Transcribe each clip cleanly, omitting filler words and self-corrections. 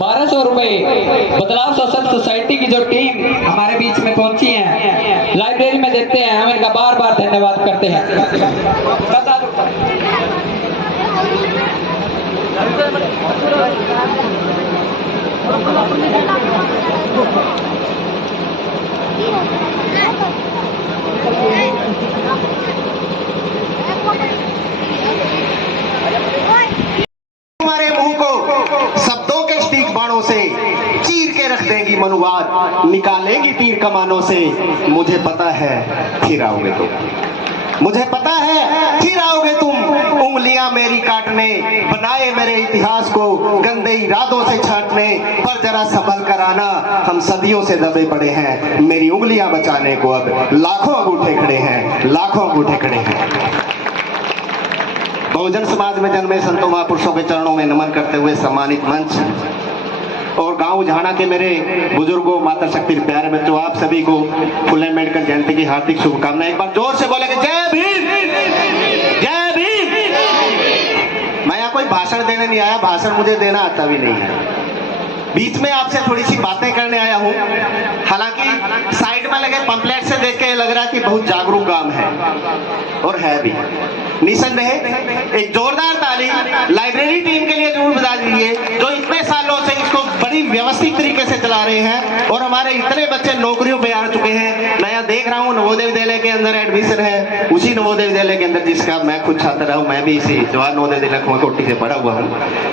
₹1200 बदलाव social society की जो टीम हमारे बीच में पहुंची है, लाइब्रेरी में देखते हैं, हम इनका बार बार धन्यवाद करते हैं। तुम्हारे मुंह को शब्दों के स्टीक बाणों से चीर के रख देंगी मनुवाद, निकालेंगी तीर कमानों से। मुझे पता है फिर आओगे तुम, मुझे पता है फिर आओगे तुम, उंगलियां मेरी काटने, बनाए मेरे इतिहास को गंदे इरादों से छाटने। पर जरा संभल कर आना, हम सदियों से दबे पड़े हैं, मेरी उंगलियां बचाने को अब लाखों अंगूठे खड़े हैं, लाखों अंगूठे खड़े हैं। बहुजन समाज में जन्मे संतों महापुरुषों के चरणों में नमन करते हुए सम्मानित मंच और गांव झाड़ा के मेरे बुजुर्गों, माता शक्ति के प्यारे बच्चों, आप सभी को फुले अम्बेडकर जयंती की हार्दिक शुभकामनाएं। एक बार जोर से बोलेंगे जय भीम, जय भीम। मैं यहाँ कोई भाषण देने नहीं आया, भाषण मुझे देना आता भी नहीं है। बीच में आपसे थोड़ी सी बातें करने आया हूँ। हालांकि साइड में लगे पंपलेट से देख के लग रहा है कि बहुत जागरूक गांव है, और है भी। निसंदेह एक जोरदार ताली लाइब्रेरी टीम के लिए जरूर बजा दीजिए, जो इतने सालों से इसको बड़ी व्यवस्थित तरीके से चला रहे हैं, और हमारे इतने बच्चे नौकरियों पे आ चुके हैं। मैं देख रहा हूँ नवोदय विद्यालय के अंदर एडमिशन है, उसी नवोदय विद्यालय के अंदर जिसका मैं खुद छात्र रहा हूँ, मैं भी इसी जवाहर नवोदय विद्यालय कुमारकोटी से पढ़ा हुआ हूँ।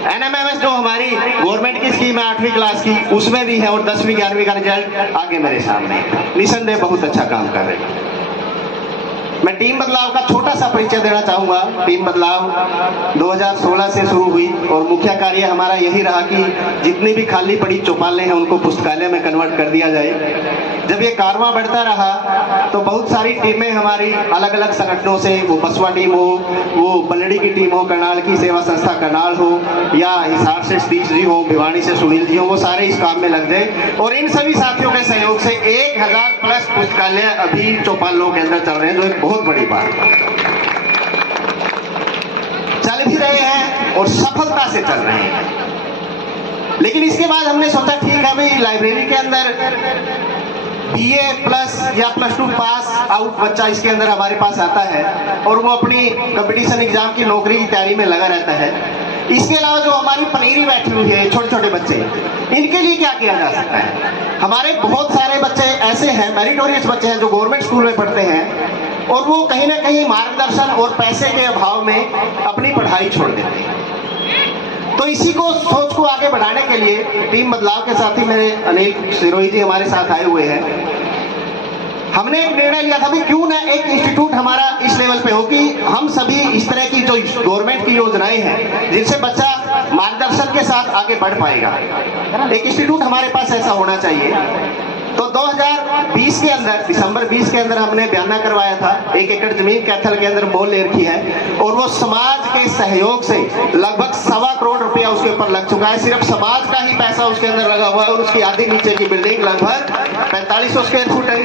NMMS जो हमारी गवर्नमेंट की स्कीम है 8वीं क्लास की, उसमें भी है, और 10वीं 11वीं का रिजल्ट आगे मेरे सामने। निसंदेह बहुत अच्छा काम कर रहे हैं। मैं टीम बदलाव का छोटा सा परिचय देना चाहूंगा। टीम बदलाव 2016 से शुरू हुई, और मुख्य कार्य हमारा यही रहा कि जितनी भी खाली पड़ी चौपालें हैं उनको पुस्तकालय में कन्वर्ट कर दिया जाए। जब ये कारवां बढ़ता रहा तो बहुत सारी टीमें हमारी अलग अलग संगठनों से, वो बसवा टीम हो, वो पलड़ी की टीम हो, करनाल की सेवा संस्था करनाल हो, या हिसार से सतीश जी हो, भिवानी से सुनील जी हो, वो सारे इस काम में लग गए। और इन सभी साथियों के सहयोग से 1000 प्लस पुस्तकालय अभी चौपालों के अंदर चल रहे हैं, जो एक बहुत बड़ी बात चल भी रहे हैं और सफलता से चल रहे हैं। लेकिन इसके बाद हमने सोचा ठीक है भाई, लाइब्रेरी के अंदर BA प्लस या +2 पास आउट बच्चा इसके अंदर हमारे पास आता है, और वो अपनी कंपटीशन एग्जाम की नौकरी की तैयारी में लगा रहता है। इसके अलावा जो हमारी पनीरी बैठी हुई है, छोटे छोटे बच्चे, इनके लिए क्या किया जा सकता है? हमारे बहुत सारे बच्चे ऐसे हैं, मेरिटोरियस बच्चे हैं, जो गवर्नमेंट स्कूल में पढ़ते हैं, और वो कहीं ना कहीं मार्गदर्शन और पैसे के अभाव में अपनी पढ़ाई छोड़ देते हैं। तो इसी को सोच को आगे बढ़ाने के लिए टीम बदलाव के साथी मेरे अनिल सिरोही जी हमारे साथ आए हुए हैं। हमने एक निर्णय लिया था कि क्यों ना एक इंस्टीट्यूट हमारा इस लेवल पे हो कि हम सभी इस तरह की जो गवर्नमेंट की योजनाएं हैं, जिनसे बच्चा मार्गदर्शन के साथ आगे बढ़ पाएगा, एक इंस्टीट्यूट हमारे पास ऐसा होना चाहिए। तो 2020 के अंदर, दिसंबर 20 के अंदर हमने बयाना करवाया था। 1 एकड़ जमीन कैथल के अंदर मोल ले रखी है, और वो समाज के सहयोग से लगभग 1.25 करोड़ रुपया उसके ऊपर लग चुका है। सिर्फ समाज का ही पैसा उसके अंदर लगा हुआ है, और उसकी आधी नीचे की बिल्डिंग लगभग 4500 स्क्वायर फुट है,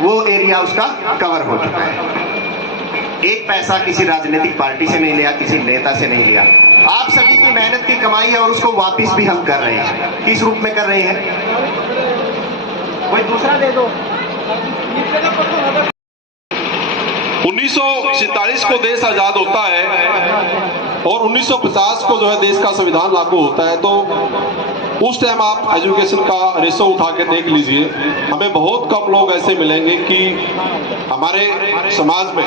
वो एरिया उसका कवर हो चुका है। एक पैसा किसी राजनीतिक पार्टी से नहीं लिया, किसी नेता से नहीं लिया, आप सभी की मेहनत की कमाई है, और उसको वापिस भी हम कर रहे हैं। किस रूप में कर रहे हैं? कोई दूसरा दे दो। 1947 को देश आजाद होता है, और 1950 को जो है देश का संविधान लागू होता है। तो उस टाइम आप एजुकेशन का रेशो उठा के देख लीजिए, हमें बहुत कम लोग ऐसे मिलेंगे कि हमारे समाज में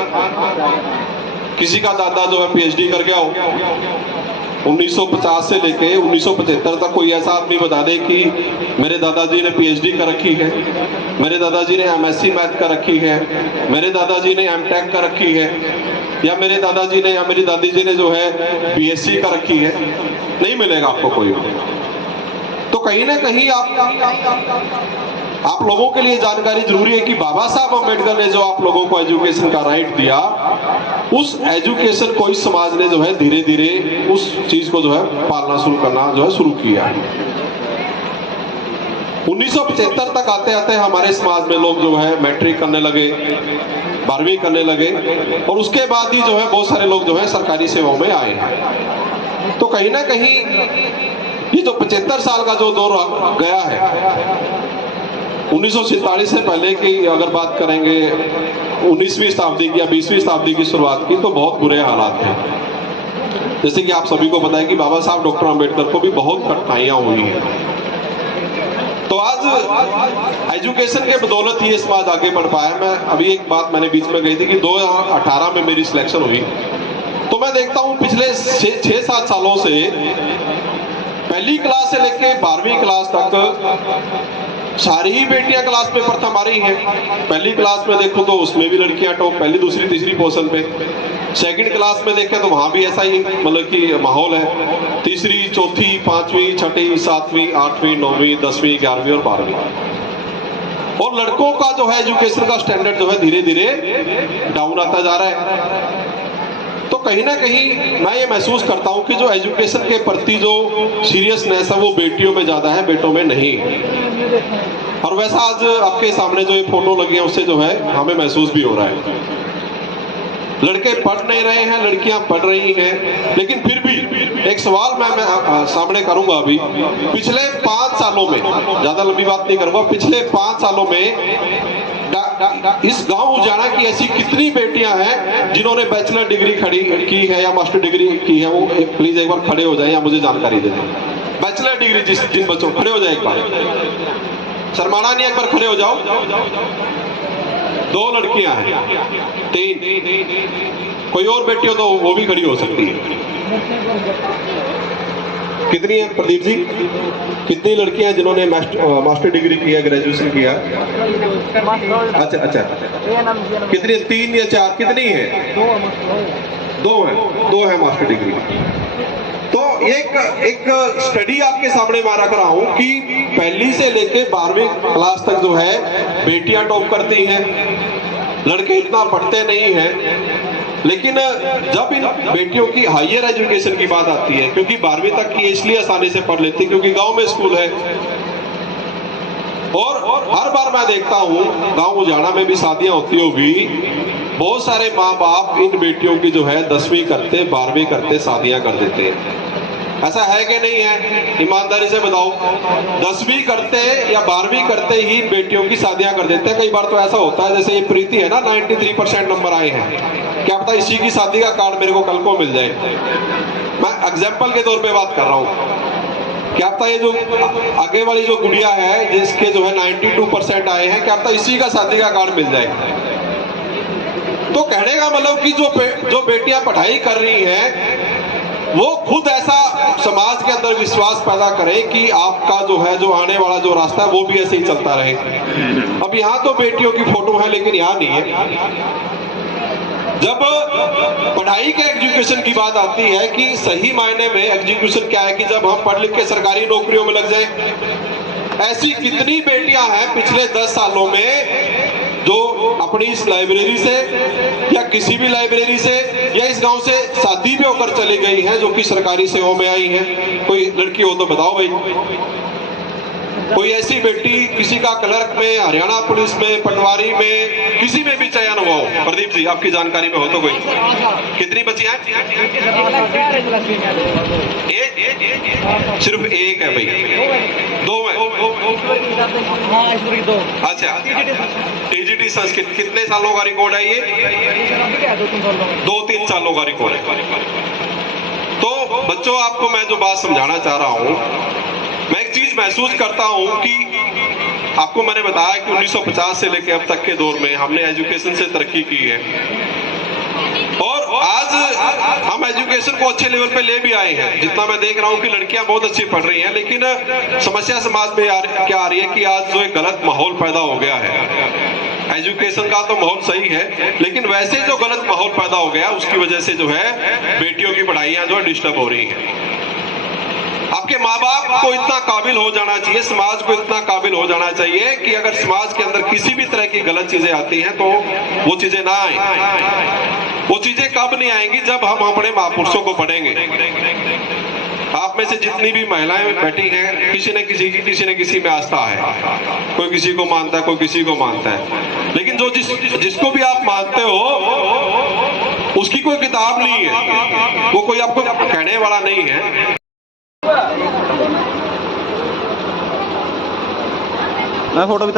किसी का दादा जो है PhD कर गया हो। 1950 से लेके 1975 तक कोई ऐसा आदमी बता दे कि मेरे दादाजी ने PhD कर रखी है, मेरे दादाजी ने MSc मैथ कर रखी है, मेरे दादाजी ने MTech कर रखी है, या मेरे दादाजी ने या मेरी दादी जी ने जो है BSc कर रखी है, नहीं मिलेगा आपको कोई। तो कहीं ना कहीं आप लोगों के लिए जानकारी जरूरी है कि बाबा साहब अम्बेडकर ने जो आप लोगों को एजुकेशन का राइट दिया, उस एजुकेशन को इस समाज ने जो है धीरे धीरे उस चीज को जो है पालना शुरू करना जो है शुरू किया। 1975 तक आते आते हमारे समाज में लोग जो है मैट्रिक करने लगे, 12वीं करने लगे, और उसके बाद ही जो है बहुत सारे लोग जो है सरकारी सेवाओं में आए हैं। तो कहीं ना कहीं ये जो 75 साल का जो दौर गया है, 1947 से पहले की अगर बात करेंगे 19वीं शताब्दी की या 20वीं शताब्दी की शुरुआत की, तो बहुत बुरे हालात हैं। जैसे कि आप सभी को पता है कि बाबा साहब डॉक्टर अंबेडकर को भी बहुत कठिनाइयां हुई हैं। तो आज एजुकेशन के बदौलत ये समाज आगे बढ़ पाया। मैं अभी एक बात मैंने बीच में कही थी कि 2018 में मेरी सिलेक्शन हुई, तो मैं देखता हूँ पिछले 6-7 सालों से पहली क्लास से लेकर 12वीं क्लास तक सारी ही बेटियां क्लास में प्रथम आ रही हैं। पहली क्लास में देखो तो उसमें भी लड़कियां टॉप, पहली दूसरी तीसरी पोजीशन पे। सेकंड क्लास में देखें तो वहां भी ऐसा ही मतलब कि माहौल है, तीसरी, चौथी, पांचवी, छठी, सातवीं, आठवीं, 9वीं, 10वीं, 11वीं और 12वीं। और लड़कों का जो है एजुकेशन का स्टैंडर्ड जो है धीरे धीरे डाउन आता जा रहा है। तो कहीं ना कहीं मैं ये महसूस करता हूं कि जो एजुकेशन के प्रति जो सीरियसनेस है वो बेटियों में ज्यादा है, बेटों में नहीं है। और वैसा आज आपके सामने जो ये फोटो लगी है उससे जो है हमें महसूस भी हो रहा है। लड़के पढ़ नहीं रहे हैं, लड़कियां पढ़ रही हैं, लेकिन फिर भी एक सवाल मैं सामने करूंगा। अभी पिछले 5 सालों में, ज्यादा लंबी बात नहीं करूंगा, पिछले 5 सालों में इस गांव उजाड़ा की ऐसी कितनी बेटियां हैं जिन्होंने बैचलर डिग्री खड़ी की है या मास्टर डिग्री की है? वो प्लीज एक बार खड़े हो जाए या मुझे जानकारी दे दें। बैचलर डिग्री जिन बच्चों, खड़े हो जाए एक बार, शर्माना नहीं, एक बार खड़े हो जाओ। 2 लड़कियां हैं, 3, कोई और बेटी हो तो वो भी खड़ी हो सकती है। कितनी है प्रदीप जी? कितनी लड़कियां हैं जिन्होंने मास्टर डिग्री किया, ग्रेजुएशन किया? अच्छा, कितनी? 3 या 4? कितनी है? 2 है मास्टर डिग्री। तो एक स्टडी आपके सामने मैं रख रहा हूं कि पहली से लेके 12वीं क्लास तक जो है बेटियां टॉप करती हैं, लड़के इतना पढ़ते नहीं हैं। लेकिन जब इन बेटियों की हायर एजुकेशन की बात आती है, क्योंकि 12वीं तक की इसलिए आसानी से पढ़ लेती क्योंकि गांव में स्कूल है, और हर बार मैं देखता हूं गांव उजाड़ा में भी शादियां होती होगी, बहुत सारे माँ बाप इन बेटियों की जो है 10वीं करते, 12वीं करते शादियां कर देते हैं। ऐसा है कि नहीं है? ईमानदारी से बताओ। 10वीं करते या 12वीं करते ही बेटियों की शादियां कर देते हैं। कई बार तो ऐसा होता है, जैसे ये प्रीति है ना, 93% नंबर आए हैं, क्या पता इसी की शादी का कार्ड मेरे को कल को मिल जाए। मैं एग्जाम्पल के तौर पे बात कर रहा हूँ। क्या पता ये जो आगे वाली जो गुड़िया है जिसके जो है 92% आए हैं, क्या पता इसी का शादी का कार्ड मिल जाए। तो कहने का मतलब कि जो बेटियां पढ़ाई कर रही हैं वो खुद ऐसा समाज के अंदर विश्वास पैदा करें कि आपका जो है जो आने वाला जो रास्ता है वो भी ऐसे ही चलता रहे। अब यहाँ तो बेटियों की फोटो है लेकिन यहाँ नहीं है। जब पढ़ाई के एजुकेशन की बात आती है कि सही मायने में एजुकेशन क्या है कि जब हम पढ़ लिख के सरकारी नौकरियों में लग जाए, ऐसी कितनी बेटियां हैं पिछले 10 सालों में जो अपनी इस लाइब्रेरी से या किसी भी लाइब्रेरी से या इस गांव से शादी भी होकर चली गई हैं, जो कि सरकारी सेवाओं में आई हैं। कोई लड़की हो तो बताओ भाई, कोई ऐसी बेटी किसी का क्लर्क में, हरियाणा पुलिस में, पटवारी में, किसी में भी चयन हुआ हो? प्रदीप जी आपकी जानकारी में हो तो कोई? कितनी बची हैं? सिर्फ एक है भाई, 2 है। अच्छा, टीजीटी संस्कृत कितने सालों का रिकॉर्ड है ये? 2-3 सालों का रिकॉर्ड है। तो बच्चों, आपको मैं जो बात समझाना चाह रहा हूं, मैं एक चीज महसूस करता हूं कि आपको मैंने बताया कि 1950 से लेकर अब तक के दौर में हमने एजुकेशन से तरक्की की है, और आज हम एजुकेशन को अच्छे लेवल पे ले भी आए हैं। जितना मैं देख रहा हूं कि लड़कियां बहुत अच्छी पढ़ रही हैं, लेकिन समस्या समाज में क्या आ रही है कि आज जो एक गलत माहौल पैदा हो गया है। एजुकेशन का तो माहौल सही है, लेकिन वैसे जो गलत माहौल पैदा हो गया उसकी वजह से जो है बेटियों की पढ़ाइयां जो है डिस्टर्ब हो रही हैं। आपके माँ बाप को इतना काबिल हो जाना चाहिए, समाज को इतना काबिल हो जाना चाहिए कि अगर समाज के अंदर किसी भी तरह की गलत चीजें आती हैं तो वो चीजें ना आए। वो चीजें कब नहीं आएंगी? जब हम अपने महापुरुषों को पढ़ेंगे। आप में से जितनी भी महिलाएं बैठी हैं, किसी न किसी में आस्था है। कोई किसी को मानता है, कोई किसी को मानता है, लेकिन जो जिसको भी आप मानते हो उसकी कोई किताब नहीं है, वो कोई आपको कहने वाला नहीं है। मैं फोटो भी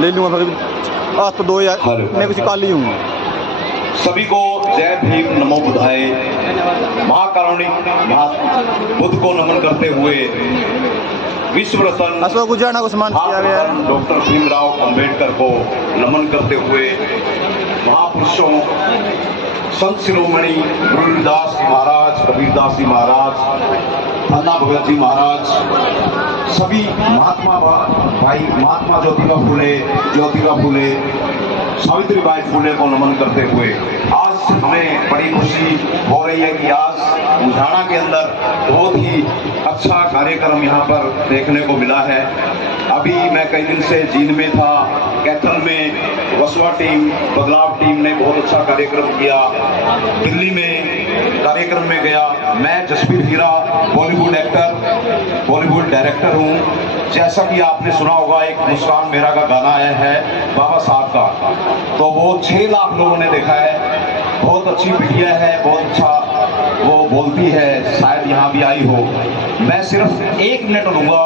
ले लूंगा थोड़ी। आज तो 2 यार मैं कुछ काली हूँ। सभी को जय भीम, नमो बुद्धाय। महाकारुणिक बुद्ध को नमन करते हुए विश्व रत्न गुजराना को सम्मान किया गया है। डॉक्टर भीमराव अंबेडकर को नमन करते हुए महापुरुषों संत शिरोमणि गुरु रविदास जी महाराज, कबीरदास जी महाराज, अन्ना भगत जी महाराज, सभी महात्मा ज्योतिबा फूले, सावित्रीबाई फूले को नमन करते हुए आज हमें बड़ी खुशी हो रही है कि आज लुधियाना के अंदर बहुत ही अच्छा कार्यक्रम यहाँ पर देखने को मिला है। अभी मैं कई दिन से जींद में था, कैथल में वसवा टीम, बदलाव टीम ने बहुत अच्छा कार्यक्रम किया। दिल्ली में कार्यक्रम में गया। मैं जसबीर हीरा बॉलीवुड एक्टर, बॉलीवुड डायरेक्टर हूँ। जैसा कि आपने सुना होगा, एक मुस्कान मेरा का गाना आया है बाबा साहब का, तो वो 6 लाख लोगों ने देखा है। बहुत अच्छी बिटिया है, बहुत अच्छा वो बोलती है, शायद यहाँ भी आई हो। मैं सिर्फ 1 मिनट लूंगा,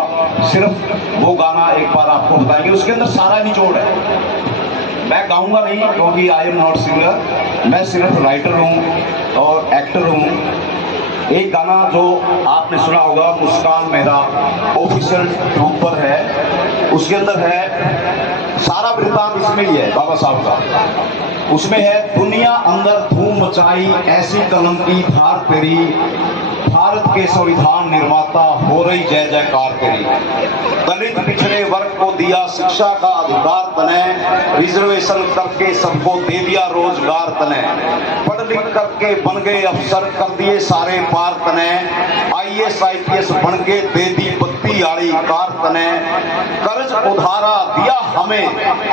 सिर्फ वो गाना एक बार आपको बताएंगे, उसके अंदर सारा निचोड़ है। मैं गाऊंगा नहीं क्योंकि आई एम नॉट सिंगर, मैं सिर्फ राइटर हूँ और एक्टर हूँ। एक गाना जो आपने सुना होगा, मुस्कान मेरा ऑफिशियल ट्यूब पर है, उसके अंदर है सारा वृत्तांत इसमें ही है बाबा साहब का। उसमें है दुनिया अंदर धूम मचाई ऐसी कलम की धार तेरी, भारत के संविधान निर्माता हो रही जय जयकार तेरी। दलित पिछड़े वर्ग को दिया शिक्षा का अधिकार तने, रिजर्वेशन करके सबको दे दिया रोजगार तने, पढ़ लिख करके बन गए अफसर कर दिए सारे पार तने, IAS IPS बन के दे दी बत्ती आड़ी कार तने, कर्ज उधारा दिया हमें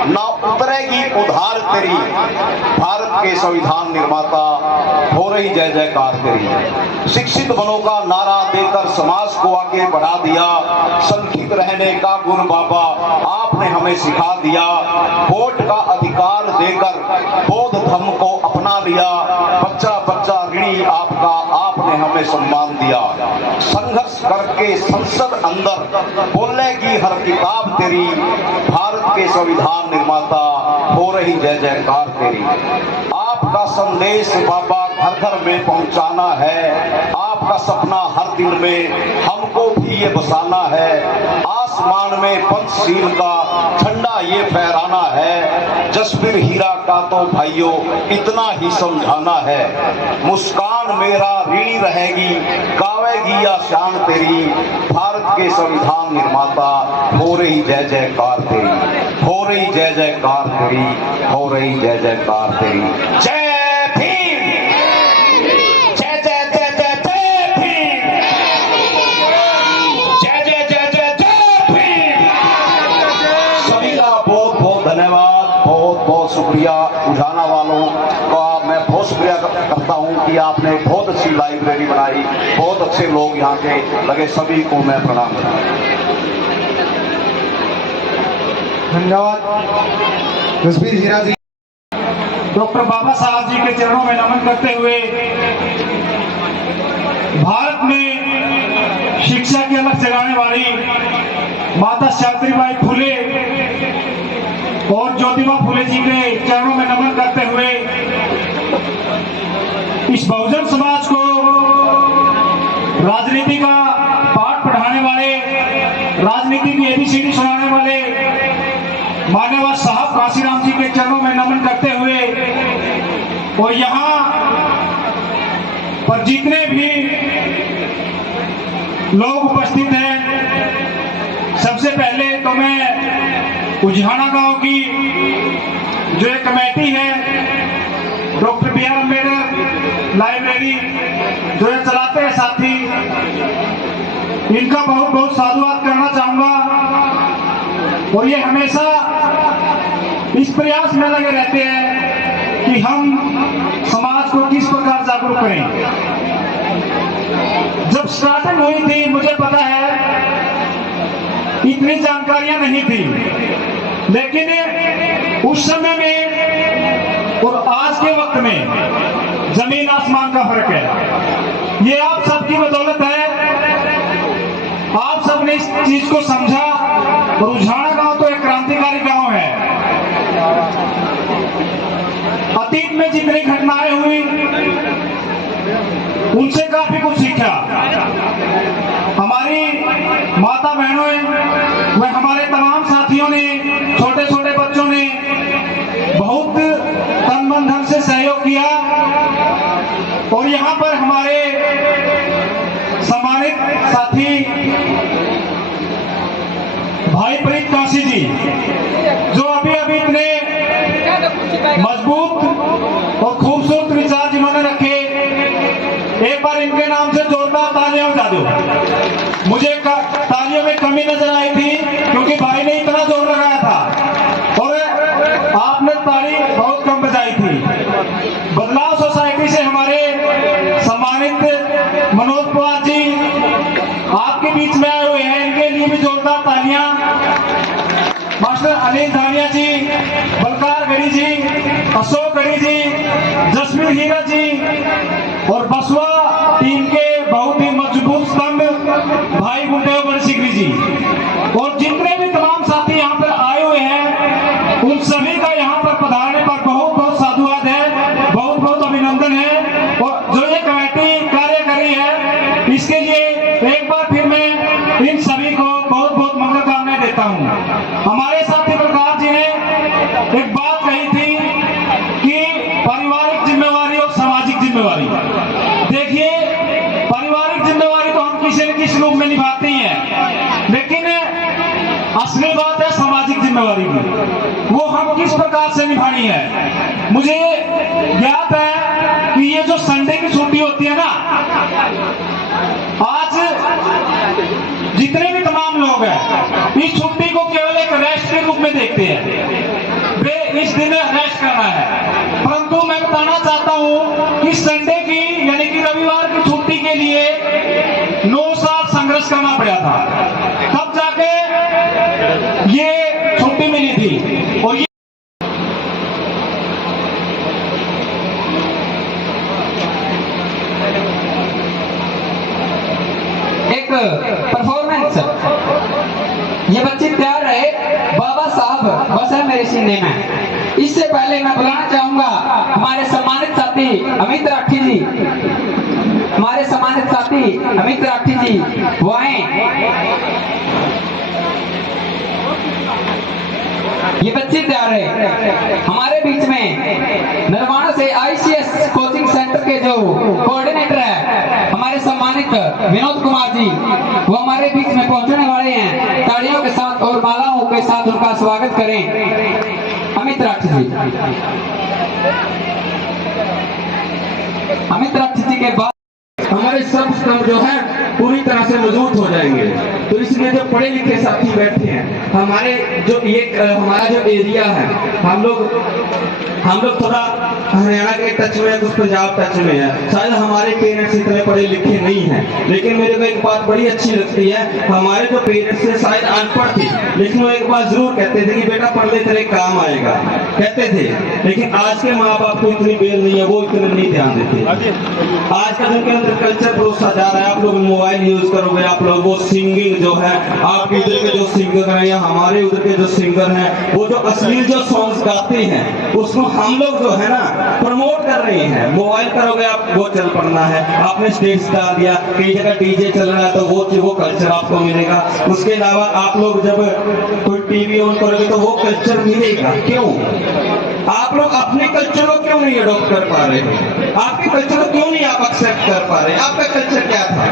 ना उतरेगी उधार तेरी, भारत के संविधान निर्माता हो रही जय जयकार तेरी। शिक्षित बनो का नारा देकर समाज को आगे बढ़ा दिया, संगठित रहने का गुरु बाबा आपने हमें सिखा दिया, वोट का अधिकार देकर बौद्ध धर्म को अपना लिया, बच्चा बच्चा ऋणी आपका आपने हमें सम्मान दिया। संघर्ष करके संसद अंदर बोलेगी हर किताब तेरी, भारत के संविधान निर्माता हो रही जय जयकार तेरी। आपका संदेश बाबा घर घर में पहुंचाना है, आपका सपना हर दिल में हमको भी ये बसाना है, आसमान में पंचशील का झंडा ये फहराना है, जसबीर हीरा का तो भाइयों इतना ही समझाना है। मुस्कान मेरा ऋणी रहेगी गावेगी या शान तेरी, भारत के संविधान निर्माता हो रही जय जयकार तेरी, हो रही जय जयकार तेरी, हो रही जय जयकार तेरी। जय भीम, जय जय जय जय जय भीम, जय जय जय जय जय भीम। सभी का बहुत बहुत धन्यवाद, बहुत बहुत शुक्रिया। लुधियाना वालों का मैं बहुत शुक्रिया करता हूँ कि आपने बहुत अच्छी लाइब्रेरी बनाई, बहुत अच्छे लोग यहाँ के लगे, सभी को मैं प्रणाम करता हूँ। धन्यवाद जसबीर हीरा जी। डॉक्टर बाबा साहब जी के चरणों में नमन करते हुए भारत में शिक्षा की अलख जगाने वाली माता सावित्रीबाई फुले और ज्योतिबा फुले जी के चरणों में नमन करते हुए इस बहुजन समाज को राजनीति का पाठ पढ़ाने वाले, राजनीति की ABCD सुनाने वाले मान्यवर साहब काशीराम जी के चरणों में नमन करते हुए और यहाँ पर जितने भी लोग उपस्थित हैं, सबसे पहले तो मैं लुधियाना गांव की जो एक कमेटी है, डॉक्टर BR अम्बेडकर लाइब्रेरी जो ये चलाते हैं साथी, इनका बहुत बहुत साधुवाद करना चाहूंगा। और ये हमेशा इस प्रयास में लगे रहते हैं कि हम समाज को किस प्रकार जागरूक करें। जब स्टार्टिंग हुई थी मुझे पता है इतनी जानकारियां नहीं थी, लेकिन उस समय में और आज के वक्त में जमीन आसमान का फर्क है। ये आप सबकी बदौलत है, आप सबने इस चीज को समझा। और उझाना गांव तो एक क्रांतिकारी गांव है। अतीत में जितनी घटनाएं हुई उनसे काफी कुछ सीखा। हमारी माता बहनों व हमारे तमाम साथियों ने, छोटे छोटे बच्चों ने बहुत तन मन धन से सहयोग किया। और यहाँ पर हमारे सम्मानित साथी भाई प्रीत काशी जी, जो अभी अभी इतने मजबूत और खूबसूरत विचार जिन्होंने रखे, एक बार इनके नाम से जोरदार तालियां बजा दो। मुझे तालियों में कमी नजर आई थी क्योंकि भाई ने इतना जोर लगाया था और आपने ताली बहुत कम बजाई थी। बदलाव सोसाइटी से हमारे सम्मानित मनोज पवार जी आपके बीच में आए हुए हैं, इनके लिए भी जोरदार तालियां। मास्टर अनिल धानिया जी, बलकार गढ़ी जी, अशोक गढ़ी जी, जसवीर हीरा जी और बसवा टीम के बहुत ही मजबूत स्तंभ भाई गुंडेव बड़सिकरी जी और जितने भी तमाम साथी यहाँ पर आए हुए हैं, उन सभी का यहाँ पर पधारने पर बहुत बहुत साधुवाद है, बहुत बहुत अभिनंदन है। और जो ये कमेटी कार्य करी है, इसके लिए एक बार फिर मैं इन सभी को बहुत बहुत मंगलकामनाएं देता हूँ। हमारे साथी बलकार जी ने एक बात कही थी कि पारिवारिक जिम्मेवारी और सामाजिक जिम्मेवारी। देखिए, पारिवारिक जिम्मेवारी तो हम किसी न किसी रूप में निभाते ही हैं, लेकिन असली बात है सामाजिक जिम्मेवारी की, वो हम किस प्रकार से निभानी है। मुझे ज्ञात है कि ये जो संडे की छुट्टी होती है ना, आज जितने भी तमाम लोग हैं इस छुट्टी को केवल एक रेस्ट के रूप में देखते हैं। वे इस दिन रेस्ट करना है, परंतु मैं बताना चाहता हूं कि संडे की यानी कि रविवार की छुट्टी के लिए 9 साल संघर्ष करना पड़ा था, तब जाके ये छुट्टी मिली थी। और ये एक परफॉर्मेंस, ये बच्चे तैयार रहे, बाबा साहब बस है मेरे सीने में। इससे पहले मैं बुलाना चाहूंगा हमारे सम्मानित साथी अमित राठी जी, हमारे सम्मानित साथी अमित राठी जी वो आए। ये बच्चे तैयार है। हमारे बीच में नरवाना से ICS कोचिंग सेंटर के जो कोऑर्डिनेटर है हमारे सम्मानित विनोद कुमार जी, वो हमारे बीच में पहुंचने वाले हैं। तालियों के साथ और मालाओं के साथ उनका स्वागत करें। अमित राठी जी, अमित राठी जी के बाद हमारे सब स्तंभ जो है पूरी तरह से मजबूत हो जाएंगे। तो इसमें जो पढ़े लिखे साथी बैठे हैं, हमारे जो ये हमारा जो एरिया है, हम लोग थोड़ा हरियाणा के टच में, कुछ पंजाब टच में है। शायद हमारे पेरेंट्स इतने पढ़े लिखे नहीं हैं, लेकिन मेरे को एक बात बड़ी अच्छी लगती है, हमारे जो पेरेंट्स थे शायद अनपढ़ थे, लेकिन वो एक बात जरूर कहते थे कि बेटा पढ़ ले तेरे काम आएगा, कहते थे। लेकिन आज के माँ बाप को इतनी बेल नहीं है, वो इतने नहीं ध्यान देते। आज का जिनके अंदर कल्चर परोसा जा रहा है, आप लोग मोबाइल यूज करोगे, आप लोग वो सिंगिंग जो है, आपके इधर के जो सिंगर हैं या हमारे उधर के जो सिंगर हैं, वो जो अश्लील जो सॉन्ग्स गाते हैं उसको हम लोग जो है ना प्रमोट कर रहे हैं। मोबाइल करोगे आप, वो चल पड़ना है, आपने स्टेज डाल दिया, कई जगह डीजे चल रहा है तो वो कल्चर आपको मिलेगा। उसके अलावा आप लोग जब कोई टीवी ऑन करोगे तो वो कल्चर मिलेगा। क्यों आप लोग अपने कल्चर को क्यों नहीं अडॉप्ट कर पा रहे? आपके कल्चर को क्यों नहीं आप एक्सेप्ट कर पा रहे? आपका कल्चर क्या था?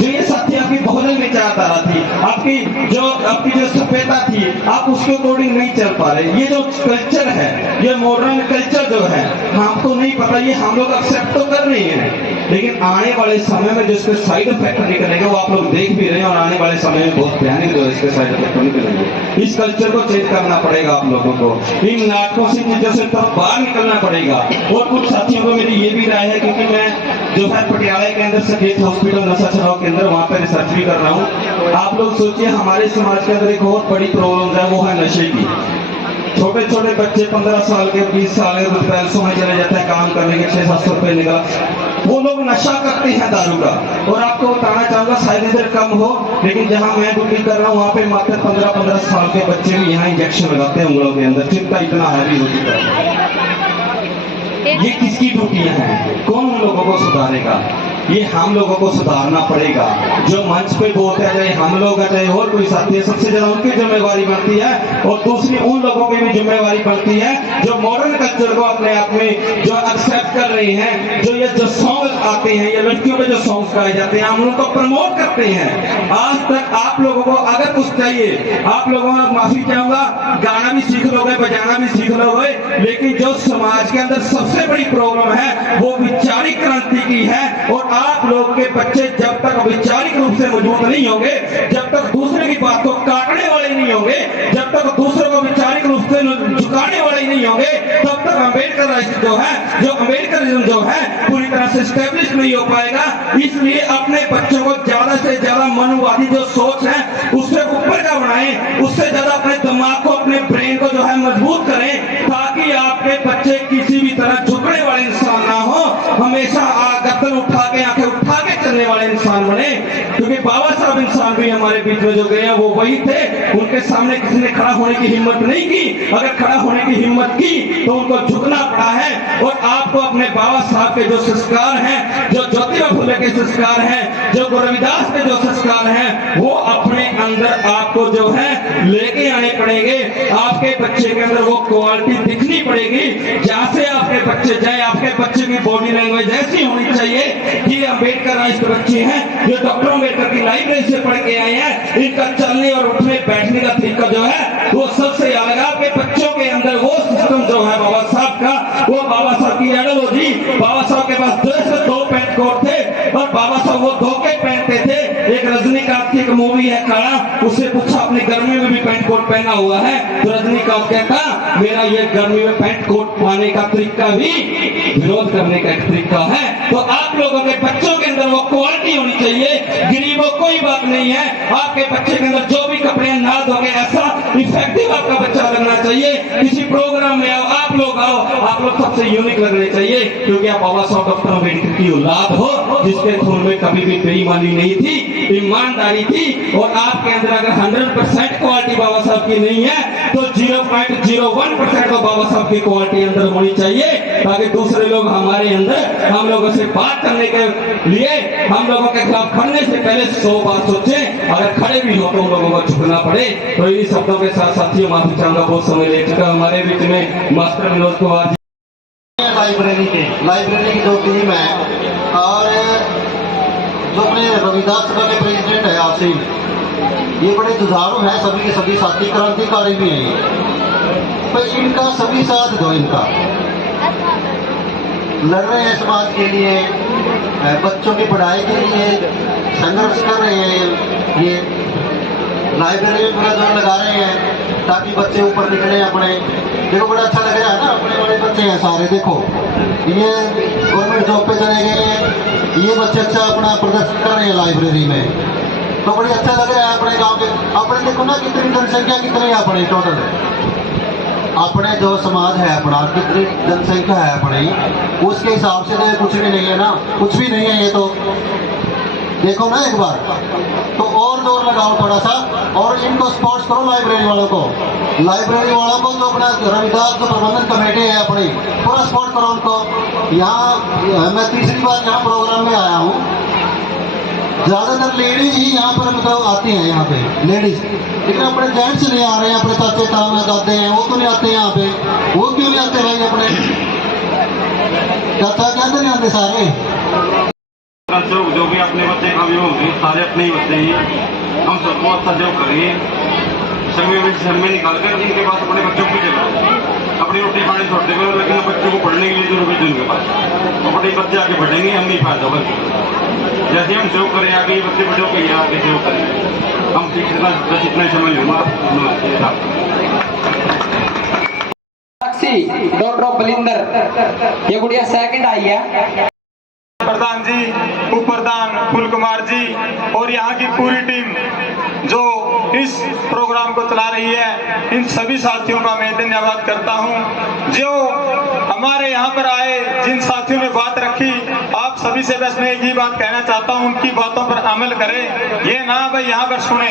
जो ये साथी आपकी बहुजन विचारधारा थी, आपकी जो सभ्यता थी, आप उसके अकॉर्डिंग नहीं चल पा रहे। ये जो कल्चर है, ये मॉडर्न कल्चर जो है, हमको नहीं पता, ये हम लोग एक्सेप्ट तो कर रहे हैं, लेकिन आने वाले समय में जो इसके साइड इफेक्ट निकलेंगे वो आप लोग देख भी रहे हैं, और आने वाले समय में बहुत भयानक जो इसके साइड इफेक्ट निकलेंगे। इस कल्चर को चेंज करना पड़ेगा आप लोगों को। इन नाटकों से जैसे बाहर निकल करना पड़ेगा। और कुछ साथियों को मेरी ये भी राय है, क्योंकि मैं जो है पटियाला के अंदर सकेत हॉस्पिटल नशा छुड़ाव केंद्र वहाँ पे रिसर्च भी कर रहा हूँ। आप लोग सोचिए, हमारे समाज के अंदर एक बहुत बड़ी प्रॉब्लम है, वो है नशे की। छोटे छोटे बच्चे 15 साल के 20 साल के कुछ पैसों में चले जाते हैं काम करने के, 600-700 रुपए निकला, वो लोग नशा करते हैं दारू का। और आपको बताना चाहूंगा, शायद इधर कम हो, लेकिन जहां मैं ड्यूटी कर रहा हूँ वहां पे मात्र 15-15 साल के बच्चे भी यहाँ इंजेक्शन लगाते हैं उंगलों के अंदर। चिंता इतना हैवी हो चुका है। ये किसकी ड्यूटियां हैं? कौन उन लोगों को सुधारेगा? ये हम लोगों को सुधारना पड़ेगा। जो मंच पे बोलते हैं, चाहे हम लोग हैं चाहे और कोई साथी है, सबसे ज्यादा उनकी जिम्मेवारी बनती है। और दूसरी उन लोगों की भी जिम्मेवारी बनती है जो मॉडर्न कल्चर को अपने आप में जो एक्सेप्ट कर रहे हैं। जो ये जो सॉन्ग आते हैं, ये लड़कियों पे जो सॉन्ग गाए जाते हैं, हम उनको प्रमोट करते हैं। आज तक आप लोगों को अगर कुछ चाहिए, आप लोगों में माफी चाहूंगा, गाना भी सीख लोगे, बजाना भी सीख लोगे, लेकिन जो समाज के अंदर सबसे बड़ी प्रॉब्लम है वो वैचारिक क्रांति की है। और आप लोग के बच्चे जब तक वैचारिक रूप से मजबूत नहीं होंगे, जब तक दूसरे की बात को काटने वाले नहीं होंगे, जब तक दूसरे को वैचारिक रूप से झुकाने वाले नहीं होंगे, तब तक अम्बेडकर जो है, जो अम्बेडकरिज्म जो है पूरी तरह से स्टैब्लिश नहीं हो पाएगा। इसलिए अपने बच्चों को ज्यादा से ज्यादा मनुवादी जो सोच है उससे ऊपर का बनाएं, उससे ज्यादा अपने दिमाग को, अपने ब्रेन को जो है मजबूत करें, ताकि आपके बच्चे किसी भी तरह झुकने वाले इंसान ना हो, हमेशा गर्दन उठा के, आंखें उठा के चलने वाले इंसान बने। क्योंकि बाबा साहब इंसान भी हमारे बीच में जो गए हैं वो वही थे, उनके सामने किसी ने खड़ा होने की हिम्मत नहीं की। अगर खड़ा होने की हिम्मत की तो उनको झुकना पड़ा है। और आपको अपने बाबा साहब के जो संस्कार हैं, जो ज्योतिबा फुले के संस्कार हैं, जो रविदास के जो संस्कार हैं, वो अपने अंदर आपको जो है लेके आने पड़ेंगे। आपके बच्चे के अंदर वो क्वालिटी दिखनी पड़ेगी। जहां से आपके बच्चे जाए, आपके बच्चे की बॉडी लैंग्वेज ऐसी होनी चाहिए कि अम्बेडकर आज के बच्चे हैं जो डॉक्टर अम्बेडकर की लाइब्रेरी से पढ़ के आए हैं, इनका चलने और उठने बैठने का तरीका जो है वो सबसे अलग। आपके बच्चों के अंदर वो सिस्टम जो है बाबा साहब का, वो बाबा साहब की आइडियोलॉजी, बाबा साहब के पास 2 पेंट कोट थे और बाबा साहब वो धोखे पहनते थे। एक रजनीकांत की एक मूवी है काला, उससे पूछा अपनी गर्मी में भी पेंट कोट पहना हुआ है, तो रजनीकांत कहता मेरा ये गर्मी में पेंट कोट पाने का तरीका भी विरोध करने का एक तरीका है। तो आप लोगों के बच्चों के अंदर वो क्वालिटी होनी चाहिए। गरीबों कोई बात नहीं है, आपके बच्चे के अंदर जो भी कपड़े ना धोगे ऐसा इफेक्टिव आपका बच्चा लगना चाहिए। किसी प्रोग्राम में आओ, आप लोग सबसे यूनिक लगने चाहिए, क्योंकि आप बाबा साहब डॉक्टर अम्बेडकर की औलाद हो, जिसके खून में कभी भी बेईमानी नहीं थी, ईमानदारी थी। और आपके अंदर अगर 100% क्वालिटी बाबा साहब की नहीं है तो 0.01% तो बाबा साहब की क्वालिटी अंदर होनी चाहिए, ताकि दूसरे लोग हमारे अंदर, हम लोगों से बात करने के लिए, हम लोगों के खिलाफ खड़ने से पहले 100 बार सोचें। अगर खड़े भी हो तो उन लोगों को झुकना पड़े। तो इन्हीं शब्दों के साथ साथियों माफी चाहूंगा, बहुत समय ले चुका। हमारे बीच में मास्टर विनोद कुमार जी लाइब्रेरी की जो टीम है, और जो अपने रविदास सभा के प्रेसिडेंट है आसिम, ये बड़े जुझारू हैं, सभी के सभी साथी क्रांतिकारी भी हैं। तो इनका सभी साथ दो, इनका लड़ रहे हैं समाज के लिए, बच्चों की पढ़ाई के लिए संघर्ष कर रहे हैं। ये लाइब्रेरी में पूरा जोर लगा रहे हैं ताकि बच्चे ऊपर निकले अपने। देखो बड़ा अच्छा लग रहा है ना, अपने वाले बच्चे हैं सारे। देखो ये गवर्नमेंट जॉब पे चले गए हैं, ये बच्चे अच्छा अपना प्रदर्शन कर रहे हैं लाइब्रेरी में, तो बड़ी अच्छा लग रहा है। अपने गाँव के अपने देखो ना कितनी जनसंख्या कितनी है अपने टोटल, अपने जो समाज है अपना कितनी जनसंख्या है अपनी, उसके हिसाब से तो कुछ भी नहीं है ना, कुछ भी नहीं है ये तो। देखो ना एक बार तो और जोर लगाओ थोड़ा सा, और इनको स्पोर्ट्स करो लाइब्रेरी वालों को जो अपना रविदास जो प्रबंधन कमेटी है अपनी, पूरा सपोर्ट करो उनको। यहाँ मैं तीसरी बार यहाँ प्रोग्राम में आया हूँ, ज्यादातर लेडीज ही यहाँ पर मतलब आती हैं यहाँ पे लेडीज, लेकिन अपने जेंट्स नहीं आ रहे हैं, अपने चाचे ताऊ दादे हैं वो तो नहीं आते यहाँ पे। वो क्यों नहीं आते भाई? अपने चाचा कहते नहीं आते सारे, जो भी अपने बच्चे कामयाब होंगे सारे अपने ही बच्चे ही, हम सबको अच्छा जो करेंगे, समय निकाल कर जिनके पास अपने बच्चों को चलाओ, अपनी रोटी खाने छोड़ देंगे, लेकिन बच्चों को पढ़ने के लिए जरूर भेजो उनके पास। अपने बच्चे आगे बढ़ेंगे, हम नहीं फायदा बच्चों। जैसे हम सेव करें आगे, बच्चे बच्चों के आगे सेव करें, हम जितना समय होगा। सी डॉक्टर ऑफ बलिंदर, ये गुड़िया सेकंड आई है। प्रधान जी, उप प्रधान फूल कुमार जी और यहाँ की पूरी टीम जो इस प्रोग्राम को चला रही है, इन सभी साथियों का मैं धन्यवाद करता हूँ। जो हमारे यहाँ पर आए, जिन साथियों ने बात रखी, आप सभी से बस मैं एक ही बात कहना चाहता हूँ, उनकी बातों पर अमल करें। ये ना भाई यहाँ पर सुने,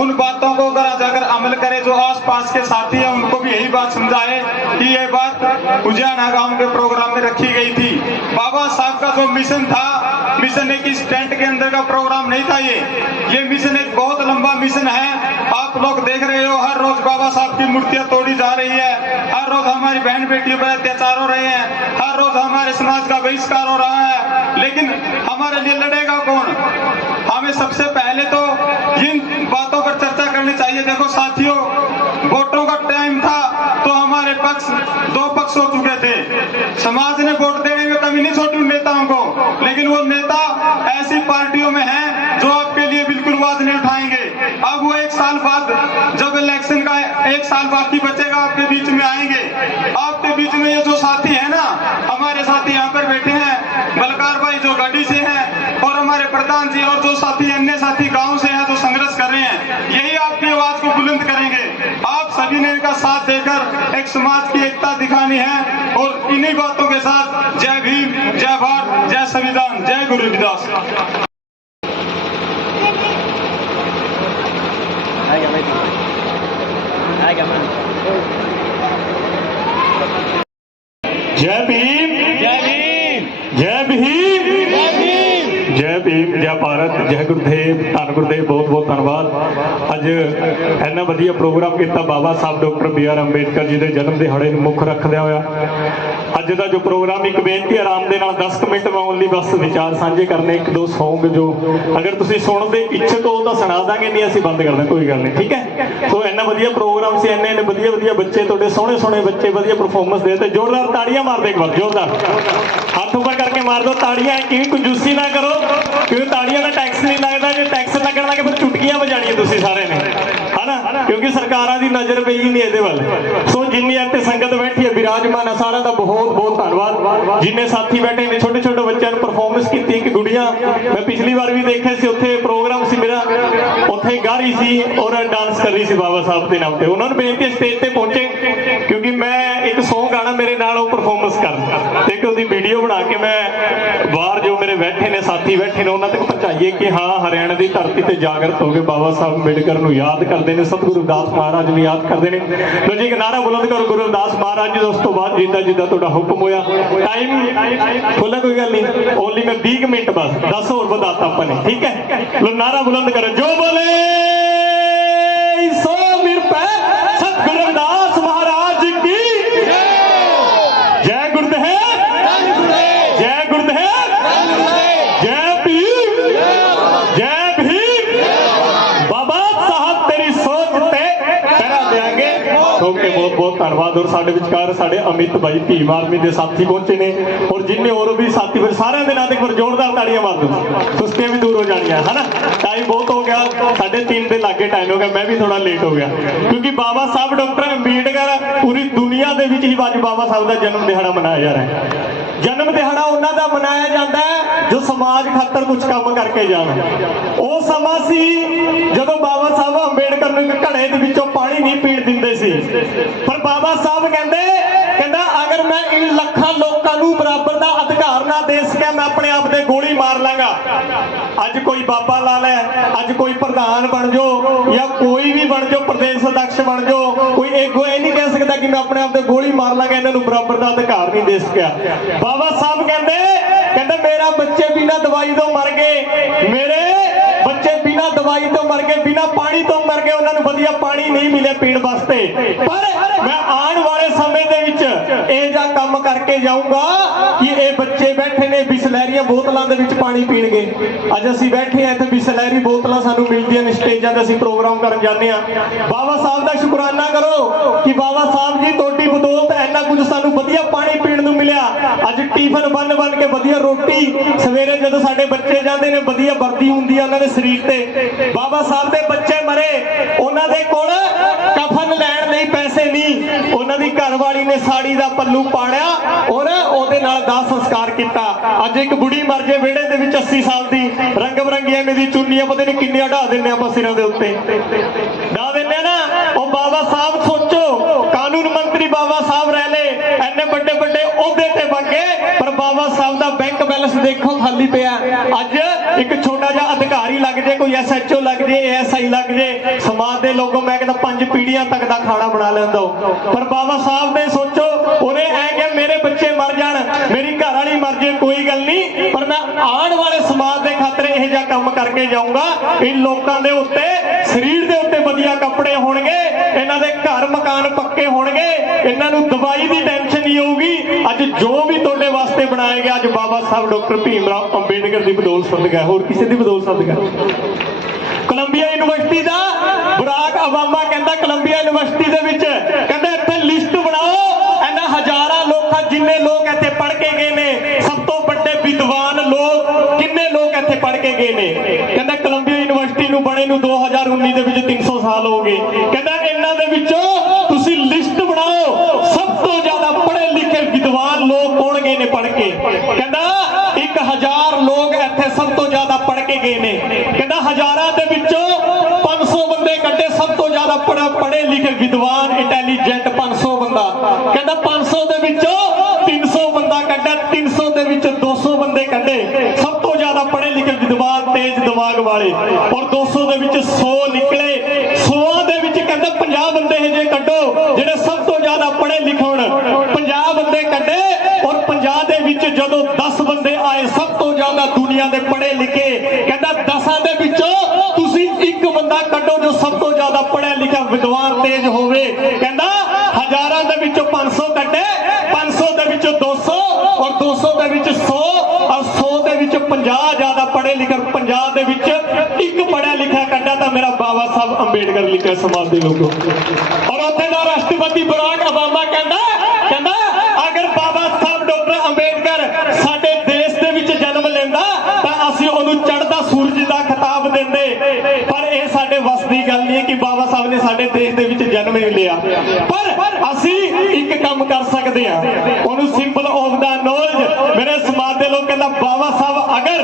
उन बातों को अगर अमल करें, जो आसपास के साथी हैं उनको भी यही बात समझाए कि ये बात उजाना गांव के प्रोग्राम में रखी गई थी। बाबा साहब का जो मिशन था, मिशन एक इस टेंट के अंदर का प्रोग्राम नहीं था। ये मिशन एक बहुत लंबा मिशन है। आप लोग देख रहे हो, हर रोज बाबा साहब की मूर्तियां तोड़ी जा रही है, हर रोज हमारी बहन बेटियों पर अत्याचार हो रहे हैं, हर रोज हमारे समाज का बहिष्कार हो रहा है। लेकिन हमारे लिए लड़ेगा कौन? हमें सबसे पहले तो इन बातों पर चर्चा करनी चाहिए। देखो साथियों, वोटों का टाइम था तो हमारे पक्ष दो पक्ष हो चुके थे। समाज ने वोट देने में कमी नहीं छोड़ी उन नेताओं को, लेकिन वो नेता ऐसी पार्टियों में हैं जो आपके लिए बिल्कुल आवाज नहीं उठाएंगे। अब वो एक साल बाद, जब इलेक्शन का एक साल बाकी बचेगा, आपके बीच में आएंगे। आपके बीच में ये जो साथी है ना, हमारे साथी यहाँ पर बैठे हैं, बलकार भाई जो गड्डी से हैं, और हमारे प्रधान जी और जो साथी अन्य साथी गांव से हैं जो संघर्ष कर रहे हैं, यही आपकी आवाज को बुलंद करेंगे। आप सभी ने इनका साथ देकर एक समाज की एकता दिखानी है। और इन्हीं बातों के साथ जय भीम, जय भारत, जय संविधान, जय गुरु रविदास। जय भीम, जय भीम, जय भीम, जय भीम, जय भीम, जय भारत, जय गुरुदेव, धन गुरुदेव, बहुत बहुत धन्यवाद। अज इन्ना वधिया प्रोग्राम किया बाबा साहब डॉक्टर BR अंबेडकर जी के जन्म दिहाड़े नूं मुख रखदे होया अज का जो प्रोग्राम एक बेनती आराम के 10 मिनट में ओनली बस विचार साझे करने, एक दो सॉन्ग जो अगर तुसीं सुणदे इच्छुक हो तो सुना दांगे, नहीं असीं बंद कर दें, कोई गल नहीं, ठीक है। सो इन्ना वधिया प्रोग्राम से, इन्ने वधिया वधिया बच्चे, तुहाडे सोहणे सोहणे बच्चे वधिया परफॉर्मेंस दे, ते जोरदार ताड़ियां मार दे, एक बार जोरदार हाथ ऊपर करके मार दो ताड़ियां। कि कंजूसी ना करो, क्योंकि ताड़ियां का टैक्स नहीं लगता, जो टैक्स लगन लगे फिर चुटकियां बजाणियां तुसीं सारे ने, है ना, क्योंकि सरकारां दी नज़र पई नहीं इहदे वल। सो जिन्नी इत्थे संगत बैठी है विराजमान है, सारा दा बहुत बहुत धन्यवाद। जिन्ने साथी बैठे ने, छोटे छोटे बच्चों ने परफॉर्मेंस की, एक गुड़िया मैं पिछली बार भी देखे सी, उत्थे प्रोग्राम सी मेरा, उत्थे गा रही सी और डांस कर रही सी बाबा साहब के नाम पे। उन्होंने बेनती स्टेज पे पहुंचे, क्योंकि मैं एक सॉन्ग गाना मेरे नाल परफॉर्मेंस कर, एक उसकी वीडियो बना के मैं बाहर जो मेरे बैठे ने साथी बैठे ने उन्होंने तक पहुंचाइए कि हाँ हरियाणा की धरती से जागृत हो गए, बाबा साहब अंबेडकर को याद करते हैं, सतगुरु रविदास महाराज ने याद करते हैं। तो जी एक नारा बुलंद करो गुरु रविदास महाराज जी। उस तो बाद जिदा जिदा तुहाडा हुक्म होया, टाइम खुला कोई गल नहीं, ओनली मैं 20 मिनट बस 10 और बताता अपने, ठीक है। लो नारा बुलंद करो, जो बोले सो मेरे पे सतगुरु रविदास महाराज की जय गुरुदेव, जय गुरुदेव, जय भीम, जय भीम, बाबा साहब तेरी सोच ते करा देंगे। ओके, बहुत बहुत धन्यवाद। और साडे विचकार साडे अमित भाई भीम आर्मी के साथी पहुंचे ने, और जिन्ने और भी साथी फिर सारे के नाम फिर जोरदार ताड़ियां मार दो, सुस्तियां भी दूर हो जानियां, है ना। टाइम बहुत हो गया, 3:30 के लागे टाइम हो गया, मैं भी थोड़ा लेट हो गया, क्योंकि बाबा साहब डॉक्टर अंबेडकर पूरी दुनिया के विच ही आज बाबा साहब का जन्म दिहाड़ा मनाया जा रहा है। जन्म दिहाड़ा उन्हां दा मनाया जाता है जो समाज खातर कुछ काम करके जाण। वो समा सी जदों बाबा साहब अंबेडकर नूं घड़े दे विचों पानी नहीं पीण दिंदे सी, पर बाबा साहब कहंदा अगर मैं इन लखां लोकां नूं बराबर दा अधिकार ना दे सकिया, मैं अपने आप दे गोली मार लांगा। अज कोई बाबा ला लै, अज कोई प्रधान बन जाओ या कोई भी बन जाओ, प्रदेश अध्यक्ष बन जाओ, कोई एगो ये नहीं कह सकता कि मैं अपने आप दे गोली मार लांगा, इन्हां नूं बराबर दा अधिकार नहीं दे सकिया। बाबा साहब कहंदे मेरा बच्चे बिना दवाई तो मर गए, मेरे बच्चे बिना दवाई तो मर गए, बिना पानी तो मर गए, उन्होंने वधिया पानी नहीं मिले पीण वास्ते, पर मैं आने वाले समय दे विच इह जिहा काम करके जाऊंगा कि ये बच्चे बैठे ने बिसलैरियां बोतलों दे विच पानी पीणगे। अज असीं बैठे हैं इत्थे बिसलैरी बोतलां सानूं मिलदियां ने, स्टेजां ते असीं प्रोग्राम करन जांदे आ। बाबा साहब दा शुकराना करो कि बाबा साहब जी तुहाडी बदौलत इन्ना कुछ सानूं वधिया पानी पीण नूं मिलिया। अज टिफिन बन बन के वधिया रोटी, सवेरे जदों साडे बच्चे जांदे ने वधिया वर्दी हुंदी आ उन्हां दे शरीर ते। बाबा साहब दे बच्चे मरे, उन्हां दे कोल कफन लैण लई पैसे नहीं ਸੀ ਉਹਨਾਂ ਦੀ ਘਰਵਾਲੀ ਨੇ ਸਾੜੀ ਦਾ ਪੱਲੂ ਪਾੜਿਆ ਔਰ ਉਹਦੇ ਨਾਲ ਦਾਹ ਸੰਸਕਾਰ ਕੀਤਾ। ਅੱਜ ਇੱਕ ਬੁੜੀ ਮਰ ਜੇ ਵਿਹੜੇ ਦੇ ਵਿੱਚ 80 ਸਾਲ ਦੀ, ਰੰਗ ਬਰੰਗੀਆਂ ਦੀ ਚੁੰਨੀਆਂ ਪਤਾ ਨਹੀਂ ਕਿੰਨੀਆਂ ਢਾ ਦਿੰਦੇ ਆਪਾਂ ਸਿਰਾਂ ਦੇ ਉੱਤੇ, ਢਾ ਦਿੰਦੇ ਨਾ। ਉਹ ਬਾਬਾ ਸਾਹਿਬ ਸੋਚੋ, ਕਾਨੂੰਨ ਮੰਤਰੀ ਬਾਬਾ ਸਾਹਿਬ ਰਹਿ ਲਏ, ਇੰਨੇ ਵੱਡੇ ਵੱਡੇ ਅਹੁਦੇ ਤੇ ਬੰਗੇ, ਪਰ ਬਾਬਾ ਸਾਹਿਬ ਦਾ ਬੈਂਕ ਬੈਲੈਂਸ ਦੇਖੋ ਖਾਲੀ ਪਿਆ। ਅੱਜ ਇੱਕ ਛੋਟਾ ਜਿਹਾ ਅਧਿਕਾਰੀ ਲੱਗ ਜੇ, ਕੋਈ SHO ਲੱਗ ਜੇ, ASI ਲੱਗ ਜੇ, ਸਮਾਜ ਦੇ ਲੋਗੋਂ ਮੈਂ ਕਹਿੰਦਾ 5 ਪੀੜ੍ਹੀਆਂ ਤੱਕ ਦਾ ਖਾਣਾ ਬਣਾ ਲੈਂਦਾ। ਪਰ ਬਾਬਾ ਸਾਹਿਬ ਨੇ ਸੋਚੋ, ਉਹਨੇ ਐ ਕਿਹਾ ਮੇਰੇ ਬੱਚੇ ਮਰ ਜਾਣ, ਮੇਰੀ ਘਰ ਵਾਲੀ ਮਰ ਜੇ, ਕੋਈ ਗੱਲ ਨਹੀਂ, ਪਰ ਮੈਂ ਆਉਣ ਵਾਲੇ ਸਮਾਜ ਦੇ ਖਾਤਰ ਇਹ ਜਿਹਾ ਕੰਮ ਕਰਕੇ ਜਾਊਂਗਾ। ਇਹ ਲੋਕਾਂ ਦੇ ਉੱਤੇ, ਸਰੀਰ ਦੇ ਉੱਤੇ ਵਧੀਆ ਕੱਪੜੇ ਹੋਣਗੇ, ਇਹਨਾਂ ਦੇ ਘਰ ਮਕਾਨ ਪੱਕੇ ਹੋਣਗੇ, ਇਹਨਾਂ ਨੂੰ ਦਵਾਈ ਦੀ ਟੈਨਸ਼ਨ ਨਹੀਂ ਹੋਊਗੀ। ਅੱਜ ਜੋ ਵੀ ਤੁਹਾਡੇ ਵਾਸਤੇ ਬਣਾਇਆ ਗਿਆ, ਅੱਜ ਬਾਬਾ ਸਾਹਿਬ ਡਾਕਟਰ ਭੀਮ ਰਾਓ ਅੰਬੇਡਕਰ ਦੀ ਬਦੌਲਤ ਸਦਕਾ, ਹੋਰ ਕਿਸੇ ਦੀ ਬਦੌਲਤ ਸਦਕਾ। ਕੋਲੰਬੀਆ ਯੂਨੀਵਰਸਿਟੀ ਦਾ ਬਰਾਕ ਓਬਾਮਾ ਕਹਿੰਦਾ, ਕੋਲੰਬੀਆ ਯੂਨੀਵਰਸਿਟੀ ਦੇ ਵਿੱਚ ਕਹਿੰਦਾ ਇੱਥੇ ਲਿਸਟ ਬਣਾਓ, ਇਹਨਾਂ ਹਜ਼ਾਰਾਂ ਲੋਕਾਂ, ਜਿੰਨੇ ਲੋਕ ਇੱਥੇ ਪੜ੍ਹ ਕੇ ਗਏ ਨੇ, ਸਭ ਤੋਂ ਵੱਡੇ ਵਿਦਵਾਨ ਲੋਕ ਕਿੰਨੇ ਲੋਕ ਇੱਥੇ ਪੜ੍ਹ ਕੇ ਗਏ ਨੇ। ਕਹਿੰਦਾ ਕੋਲੰਬੀਆ ਯੂਨੀਵਰਸਿਟੀ ਨੂੰ ਬਣੇ ਨੂੰ 2019 ਦੇ ਵਿੱਚ 300 ਸਾਲ ਹੋ ਗਏ। ਕਹਿੰਦਾ ਇਹਨਾਂ ਦੇ ਵਿੱਚੋਂ ਤੁਸੀਂ ਲਿਸਟ ਬਣਾਓ, ਸਭ ਤੋਂ ਜ਼ਿਆਦਾ ਪੜ੍ਹੇ ਲਿਖੇ ਵਿਦਵਾਨ ਲੋਕ ਕੌਣ ਗਏ ਨੇ ਪੜ੍ਹ ਕੇ। ਕਹਿੰਦਾ 1000 ਲੋਕ ਇੱਥੇ ਸਭ ਤੋਂ ਜ਼ਿਆਦਾ ਪੜ੍ਹ ਕੇ ਗਏ ਨੇ। ਕਹਿੰਦਾ ਹਜ਼ਾਰਾਂ ਦੇ ਵਿੱਚੋਂ 500 ਬੰਦੇ ਕੱਢੇ, ਸਭ ਤੋਂ ਜ਼ਿਆਦਾ ਪੜ੍ਹੇ ਲਿਖੇ ਵਿਦਵਾਨ ਇੰਟੈਲੀਜੈਂਟ 500 ਬੰਦਾ। ਕਹਿੰਦਾ 500 ਦੇ ਵਿੱਚੋਂ 300 ਬੰਦਾ ਕੱਢਿਆ, 300 ਦੇ ਵਿੱਚੋਂ 200 ਬੰਦੇ ਕੱਢੇ ਸਭ ਤੋਂ ਜ਼ਿਆਦਾ ਪੜ੍ਹੇ ਲਿਖੇ ਵਿਦਵਾਨ, ਤੇਜ਼ ਦਿਮਾਗ ਵਾਲੇ, ਔਰ 200 ਦੇ ਵਿੱਚ 100 ਨਿਕਲੇ। 100 ਦੇ ਵਿੱਚ ਕਹਿੰਦਾ 50 ਬੰਦੇ ਇਹ ਜੇ ਕੱਢੋ ਜਿਹੜੇ ਸਭ ਤੋਂ ਜ਼ਿਆਦਾ ਪੜ੍ਹੇ ਲਿਖੇ ਹੋਣ। 50 ਬੰਦੇ ਕੱਢੇ, ਔਰ 50 ਦੇ ਵਿੱਚ ਜਦੋਂ 10 ਬੰਦੇ ਆਏ ਸਭ ਤੋਂ ਜ਼ਿਆਦਾ ਦੁਨੀਆ ਦੇ ਪੜ੍ਹੇ ਲਿਖੇ। ਕਹਿੰਦਾ 10 ਦੇ ਵਿੱਚੋਂ ਤੁਸੀਂ ਇੱਕ ਬੰਦਾ ਕੱਢੋ ਜੋ ਸਭ ਤੋਂ ਜ਼ਿਆਦਾ ਪੜ੍ਹਿਆ ਲਿਖਿਆ ਵਿਦਵਾਨ ਤੇਜ਼ ਹੋਵੇ। ਕਹਿੰਦਾ ਹਜ਼ਾਰਾਂ ਦੇ ਵਿੱਚੋਂ 500 ਕੱਢੇ, 500 ਦੇ ਵਿੱਚੋਂ 200, ਔਰ 200 ਦੇ ਵਿੱਚ 100, ਔਰ 100 ਦੇ ਵਿੱਚ 50 ਜ਼ਿਆਦਾ ਪੜ੍ਹੇ ਲਿਖੇ। 50 ਦੇ ਵਿੱਚ ਇੱਕ ਪੜ੍ਹਿਆ ਲਿਖਿਆ ਕੱਢਿਆ ਤਾਂ ਮੇਰਾ ਬਾਬਾ ਸਾਹਿਬ ਅੰਬੇਡਕਰ ਲਿਖਿਆ ਸਮਾਜ ਦੇ ਲੋਕੋ। ਔਰ ਉੱਥੇ ਦਾ ਰਾਸ਼ਟਰਪਤੀ ਬਰਾਕ ਓਬਾਮਾ ਕਹਿੰਦਾ ਅਗਰ ਬਾਬਾ ਸਾਹਿਬ ਡਾਕਟਰ ਅੰਬੇਡਕਰ ਸਾਡੇ ਦੇਸ਼ ਦੇ ਵਿੱਚ ਜਨਮ ਲੈਂਦਾ ਤਾਂ ਅਸੀਂ ਉਹਨੂੰ ਚੜ੍ਹਦਾ ਸੂਰਜ ਦਾ ਖਿਤਾਬ ਦਿੰਦੇ। ਪਰ ਇਹ ਸਾਡੇ ਵੱਸ ਦੀ ਗੱਲ ਨਹੀਂ ਹੈ ਕਿ ਬਾਬਾ ਸਾਹਿਬ ਨੇ ਸਾਡੇ ਦੇਸ਼ ਦੇ ਵਿੱਚ ਜਨਮ ਨਹੀਂ ਲਿਆ। ਪਰ ਅਸੀਂ ਇੱਕ ਕੰਮ ਕਰ ਸਕਦੇ ਹਾਂ, ਉਹਨੂੰ ਸਿੰਬਲ ਆਫ ਦਾ ਨੌਲੇਜ। ਮੇਰੇ ਸਮਾਜ ਦੇ ਲੋਕ ਕਹਿੰਦਾ ਬਾਬਾ ਸਾਹਿਬ ਅਗਰ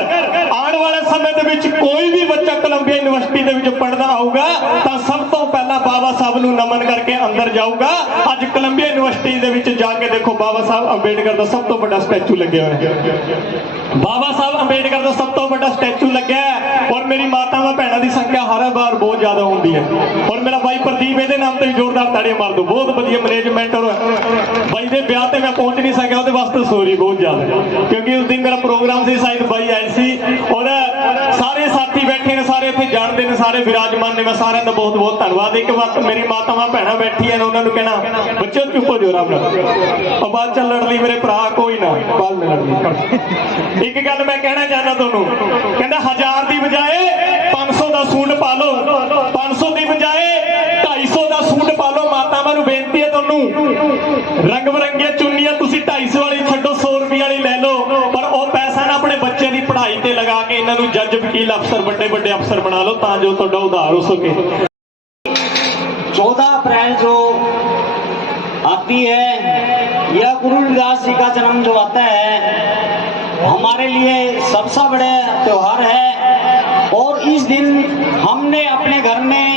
ਆਉਣ ਵਾਲੇ ਸਮੇਂ ਦੇ ਵਿੱਚ ਕੋਈ ਵੀ ਬੱਚਾ ਕੋਲੰਬੀਆ ਯੂਨੀਵਰਸਿਟੀ ਦੇ ਵਿੱਚ ਪੜ੍ਹਦਾ ਆਊਗਾ ਤਾਂ ਸਭ ਤੋਂ ਪਹਿਲਾਂ ਬਾਬਾ ਸਾਹਿਬ ਨੂੰ ਨਮਨ ਕਰਕੇ ਅੰਦਰ ਜਾਊਗਾ। ਅੱਜ ਕੋਲੰਬੀਆ ਯੂਨੀਵਰਸਿਟੀ ਦੇ ਵਿੱਚ ਜਾ ਕੇ ਦੇਖੋ, ਬਾਬਾ ਸਾਹਿਬ ਅੰਬੇਡਕਰ ਦਾ ਸਭ ਤੋਂ ਵੱਡਾ ਸਟੈਚੂ ਲੱਗਿਆ ਹੋਇਆ ਹੈ। ਬਾਬਾ ਸਾਹਿਬ ਅੰਬੇਡਕਰ ਦਾ ਸਭ ਤੋਂ ਵੱਡਾ ਸਟੈਚੂ ਲੱਗਿਆ ਹੈ। ਔਰ ਮੇਰੀ ਮਾਤਾਵਾਂ ਭੈਣਾਂ ਦੀ ਸੰਖਿਆ ਹਰ ਵਾਰ ਬਹੁਤ ਜ਼ਿਆਦਾ ਹੁੰਦੀ ਹੈ। ਔਰ ਮੇਰਾ ਬਾਈ ਪ੍ਰਦੀਪ ਇਹਦੇ ਨਾਮ ਤੇ ਜ਼ੋਰਦਾਰ ਤਾੜੀਆਂ ਮਾਰ ਦਿਓ। ਬਹੁਤ ਵਧੀਆ ਮੈਨੇਜਮੈਂਟ। ਔਰ ਬਾਈ ਦੇ ਵਿਆਹ ਤੇ ਮੈਂ ਪਹੁੰਚ ਨਹੀਂ ਸਕਿਆ, ਉਹਦੇ ਵਾਸਤੇ ਸੋਰੀ ਬਹੁਤ ਜ਼ਿਆਦਾ, ਕਿਉਂਕਿ ਉਸ ਦਿਨ ਮੇਰਾ ਪ੍ਰੋਗਰਾਮ ਸੀ, ਸ਼ਾਇਦ ਬਾਈ ਆਏ ਸੀ। ਔਰ ਸਾਰੇ ਸਾਥੀ ਬੈਠੇ ਨੇ, ਸਾਰੇ ਇੱਥੇ ਜਾਣਦੇ ਨੇ, ਸਾਰੇ ਵਿਰਾਜਮਾਨ ਨੇ। ਮੈਂ ਸਾਰਿਆਂ ਦਾ ਬਹੁਤ ਬਹੁਤ ਧੰਨਵਾਦ। ਇੱਕ ਵਾਰ ਮੇਰੀ ਮਾਤਾਵਾਂ ਭੈਣਾਂ ਬੈਠੀਆਂ ਨੇ, ਉਹਨਾਂ ਨੂੰ ਕਹਿਣਾ ਬੱਚਿਓ ਚੁੱਪ ਹੋ ਜਾਓ ਰੱਬ ਨਾਲ, ਬਾਅਦ ਚ ਲੜ ਲਈ ਮੇਰੇ ਭਰਾ, ਕੋਈ ਨਾ ਬਾਅਦ में ਲੜ ਲਈ। ਇੱਕ ਗੱਲ ਮੈਂ ਕਹਿਣਾ ਚਾਹੁੰਦਾ ਤੁਹਾਨੂੰ, ਕਹਿੰਦਾ 1000 ਦੀ ਬਜਾਏ 500 ਦਾ ਸੂਟ ਪਾ ਲਓ, 500 ਦੀ ਬਜਾਏ 250 ਦਾ ਸੂਟ ਪਾ ਲਓ। ਮਾਤਾਵਾਂ ਨੂੰ ਬੇਨਤੀ ਹੈ ਤੁਹਾਨੂੰ, ਰੰਗ ਬਰੰਗੀਆਂ ਚੁੰਨੀਆਂ ਤੁਸੀਂ 250 ਵਾਲੀ ਛੱਡੋ, 100 ਰੁਪਏ ਵਾਲੀ ਲੈ ਲਓ, ਪਰ ਉਹ ਪੈਸਾ ਨਾ ਆਪਣੇ ਬੱਚੇ ਦੀ ਪੜ੍ਹਾਈ ਤੇ ਲਗਾ ਕੇ ਇਹਨਾਂ ਨੂੰ ਜੱਜ, ਵਕੀਲ, ਅਫਸਰ, ਵੱਡੇ ਵੱਡੇ ਅਫਸਰ ਬਣਾ ਲਓ ਤਾਂ ਜੋ ਤੁਹਾਡਾ ਉਧਾਰ ਹੋ ਸਕੇ। 14 अप्रैल जो आती है, यह गुरु रविदास जी का जन्म जो आता है हमारे लिए सबसे बड़ा त्योहार है। और इस दिन हमने अपने घर में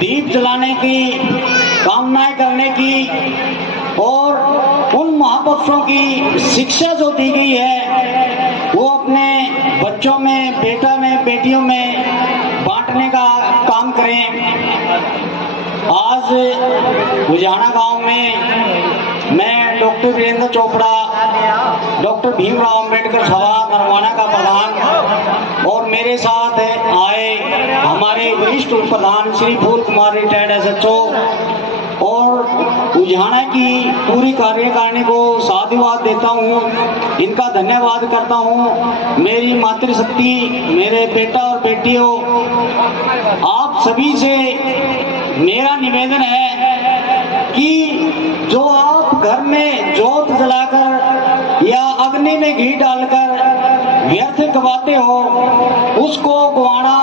दीप जलाने की, कामनाएं करने की और उन महापुरुषों की शिक्षा जो दी गई है वो अपने बच्चों में, बेटा में, बेटियों में बांटने का काम करें। आज लुधियाना गांव में मैं डॉक्टर वीरेंद्र चोपड़ा, डॉक्टर भीमराव अंबेडकर सभा नरवाना का प्रधान और मेरे साथ आए हमारे वरिष्ठ प्रधान श्री फूल कुमार रिटायर्ड SHO और लुधियाना की पूरी कार्यकारिणी को साधुवाद देता हूँ, इनका धन्यवाद करता हूँ। मेरी मातृशक्ति, मेरे बेटा और बेटियों, आप सभी से मेरा निवेदन है कि जो आप घर में जोत जलाकर या अग्नि में घी डालकर व्यर्थ गवाते हो, उसको गवाना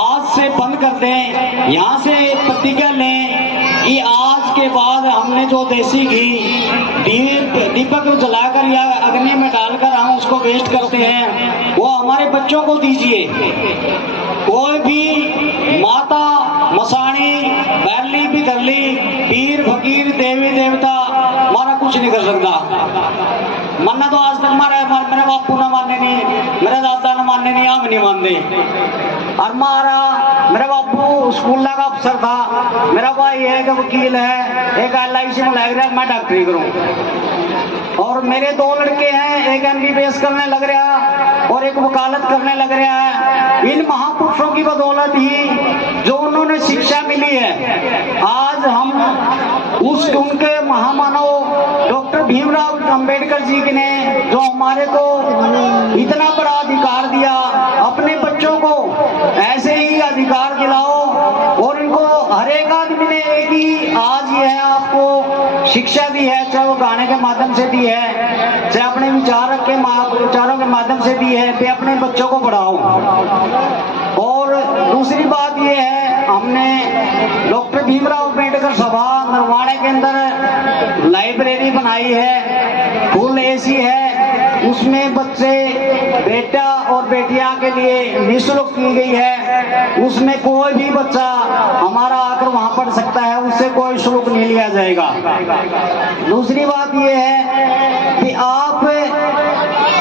आज से बंद कर दें। यहाँ से प्रतिज्ञा लें कि आज के के बाद हमने जो देसी घी दीपक में जलाकर या अग्नि में डालकर हम उसको वेस्ट करते हैं, वो हमारे बच्चों को दीजिए। कोई भी माता मसाणी बैरली बिगरली पीर फकीर देवी देवता हमारा कुछ नहीं कर सकता। मानना तो आज तक मेरे बापू ने माने नहीं, मेरे दादा ने माने नहीं, हम नहीं मानते। और मेरा बापू स्कूल का अफसर था, मेरा भाई एक वकील है, एक LIC में लग रहा है, मैं डॉक्टरी करूं। और मेरे 2 लड़के हैं, एक MBBS करने लग रहा और एक वकालत करने लग रहा है। इन महापुरुषों की बदौलत ही जो उन्होंने शिक्षा मिली है, आज हम उनके महामानव डॉक्टर भीमराव अंबेडकर जी ने जो हमारे को इतना बड़ा अधिकार दिया, अपने बच्चों को ऐसे ही अधिकार दिलाओ। और इनको हर एक आदमी ने एक ही आज ये है आपको शिक्षा दी है, चाहे वो गाने के माध्यम से दी है, चाहे अपने विचारों के माध्यम से दी है, पे अपने बच्चों को पढ़ाओ। और दूसरी बात ये है, हमने डॉक्टर भीमराव अंबेडकर सभा नरवाड़े के अंदर लाइब्रेरी बनाई है, फुल AC है, उसमें बच्चे बेटा और बेटियां के लिए निःशुल्क की गई है। उसमें कोई भी बच्चा हमारा आकर वहां पढ़ सकता है, उससे कोई शुल्क नहीं लिया जाएगा। दूसरी बात यह है कि आप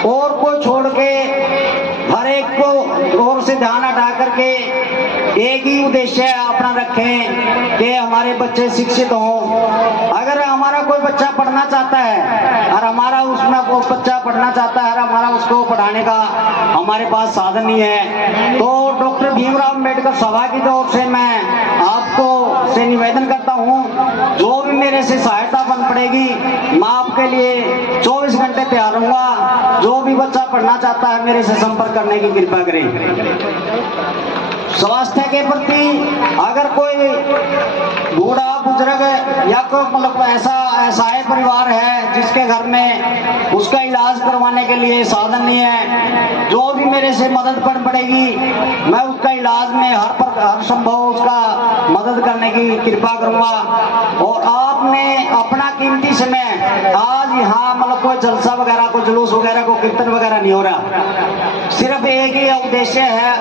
और को छोड़ के हर एक को और से ध्यान हटा करके एक ही उद्देश्य अपना रखें कि हमारे बच्चे शिक्षित हों। अगर हमारा कोई बच्चा पढ़ना चाहता है और हमारा उसमें वो बच्चा पढ़ना चाहता है और हमारा उसको पढ़ाने का हमारे पास साधन नहीं है, तो डॉक्टर भीमराव अंबेडकर सभा की ओर से मैं आपको से निवेदन करता हूँ, जो भी मेरे से सहायता बन पड़ेगी मैं आपके लिए 24 घंटे तैयार रहूंगा। जो भी बच्चा पढ़ना चाहता है मेरे से संपर्क करने की कृपा करें। स्वास्थ्य के प्रति अगर कोई बूढ़ा बुजुर्ग या कोई मतलब ऐसा असहाय परिवार है जिसके घर में उसका इलाज करवाने के लिए साधन नहीं है, जो भी मेरे से मदद कर पड़ेगी मैं उसका इलाज में हर संभव उसका मदद करने की कृपा करूंगा। और आपने अपना कीमती समय आज यहाँ मतलब कोई जलसा वगैरह को जुलूस वगैरह को कीर्तन वगैरह नहीं हो रहा, सिर्फ एक ही उद्देश्य है,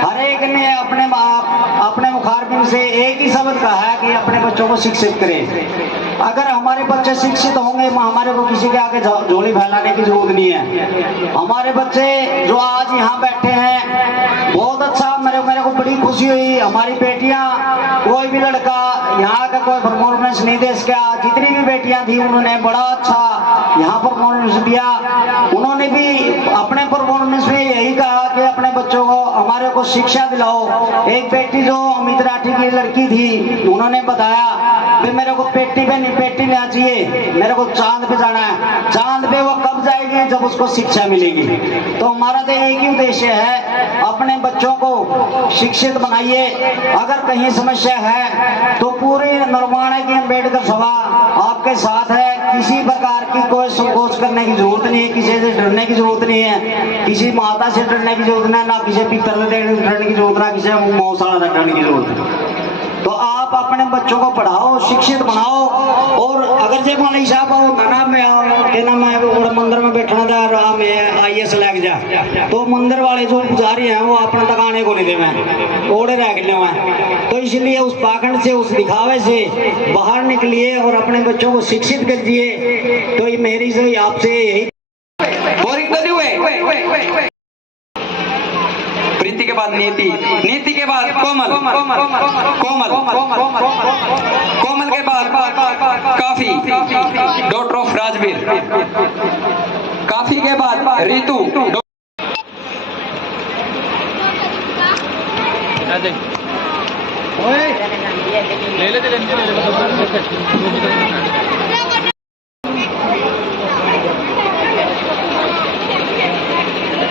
हर एक ने अपने मुखारबिन से एक ही शब्द कहा है कि अपने बच्चों को शिक्षित करें। अगर हमारे बच्चे शिक्षित होंगे हमारे को किसी के आगे झोली फैलाने की जरूरत नहीं है। हमारे बच्चे जो आज यहाँ बैठे हैं बहुत अच्छा, मेरे को बड़ी खुशी हुई। हमारी बेटियां, कोई भी लड़का यहाँ का कोई परफॉर्मेंस नहीं दे सका, जितनी भी बेटियां थी उन्होंने बड़ा अच्छा यहाँ परफॉर्मेंस दिया। उन्होंने भी अपने परफॉर्मेंस में यही कहा कि अपने बच्चों को हमारे को शिक्षा दिलाओ। एक बेटी जो अमित राठी की लड़की थी उन्होंने बताया कि मेरे को पेटी नहीं चाहिए, मेरे को चांद पे जाना है। चांद पे वो कब जाएगी? जब उसको शिक्षा मिलेगी। तो हमारा तो एक ही उद्देश्य है, अपने बच्चों को शिक्षित बनाइए। अगर कहीं समस्या है तो पूरी नरवाड़ा की अंबेडकर सभा आपके साथ है, किसी प्रकार की कोई संकोच करने की जरूरत नहीं है, किसी से डरने की जरूरत नहीं है, किसी माता से डरने की जरूरत नहीं, ना किसी पितर से डरने की जरूरत, ना किसी मौसा से डरने की जरूरत है। तो आप अपने बच्चों को पढ़ाओ, शिक्षित बनाओ। और अगर जे मौलवी साहब आओ नाना में आओ के ना मैं मंदिर में बैठना था राम में IAS लग जा, तो मंदिर वाले जो पुजारी हैं वो अपना तक आने को नहीं दे, मैं ओढ़े रख ले। तो इसलिए उस पाखंड से, उस दिखावे से बाहर निकलिए और अपने बच्चों को शिक्षित करिए। तो ये मेरी से आपसे यही। प्रीति के बाद नीति, नीति के बाद कोमल, कोमल कोमल के बाद काफी, डॉक्टर ऑफ राजवीर। काफी के बाद ऋतु।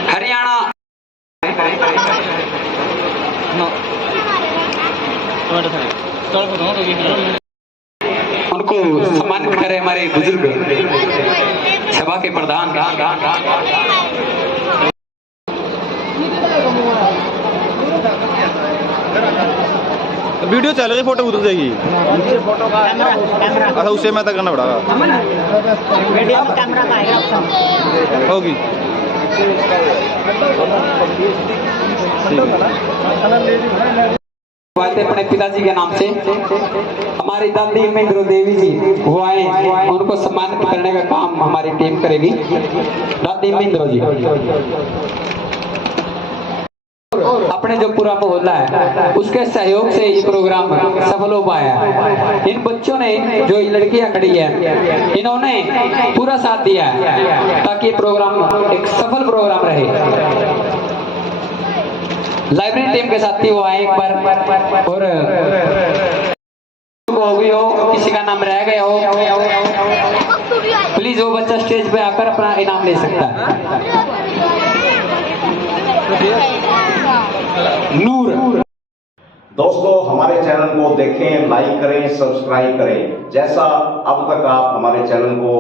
हरियाणा उनको सम्मानित करें हमारे बुजुर्ग सभा के प्रधान। वीडियो चल रही, फोटो उतर जाएगी। अच्छा उससे मैं तक करना पड़ेगा, वीडियो में कैमरा का आएगा ऑप्शन होगी। आए थे अपने पिताजी के नाम से, हमारी दादी महेंद्र देवी जी वो आए, उनको सम्मानित करने का काम हमारी टीम करेगी। दादी महेंद्र जी अपने जो पूरा मोहल्ला है उसके सहयोग से ये प्रोग्राम सफल हो पाया है। इन बच्चों ने, जो ये लड़कियां खड़ी है, इन्होंने पूरा साथ दिया है ताकि ये प्रोग्राम एक सफल प्रोग्राम रहे। लाइब्रेरी टीम के साथी वो आए एक बार, और हो गई हो, किसी का नाम रह गया हो, प्लीज वो बच्चा स्टेज पे आकर अपना इनाम ले सकता है। नूर दोस्तों हमारे चैनल को देखें, लाइक करें, सब्सक्राइब करें। जैसा अब तक आप हमारे चैनल को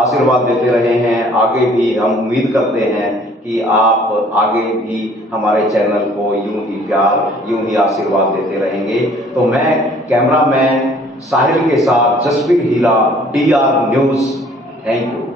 आशीर्वाद देते रहे हैं, आगे भी हम उम्मीद करते हैं कि आप आगे भी हमारे चैनल को यूं ही प्यार, यूं ही आशीर्वाद देते रहेंगे। तो मैं कैमरामैन साहिल के साथ जसवीर हीरा, DR न्यूज। Thank you.